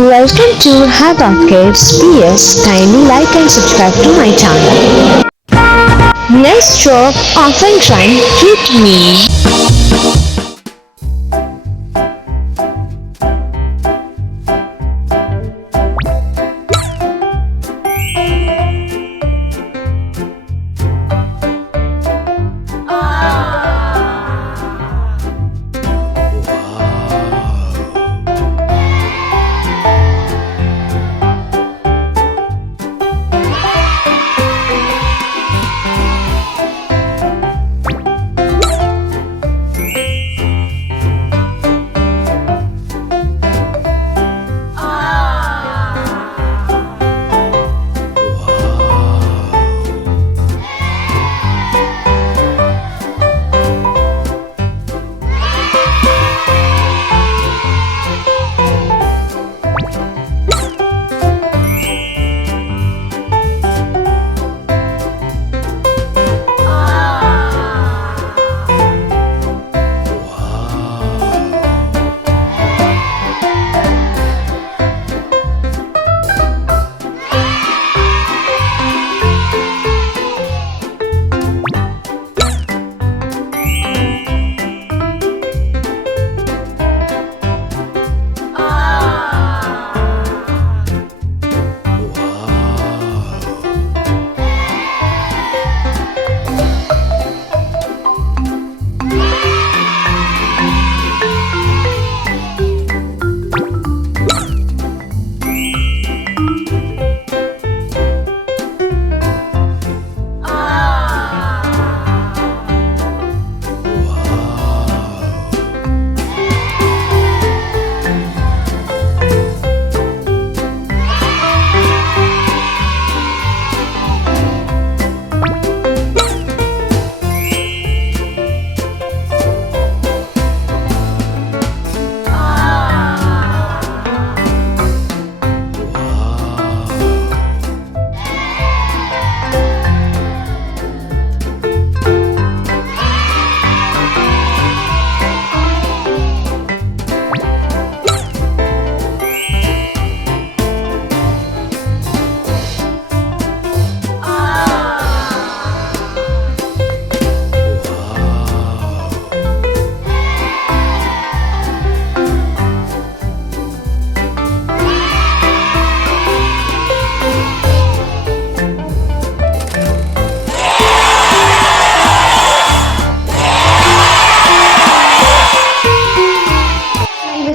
Welcome to hubofkidsps. Kindly like and subscribe to my channel. Let's stroke off and crime with me.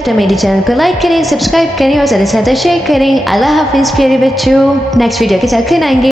तो मेरे चैनल को लाइक करें, सब्सक्राइब करें और ज़्यादा से ज़्यादा शेयर करें। अल्लाह हाफिज़ प्यारे बच्चों। नेक्स्ट वीडियो के साथ फिर आएंगे।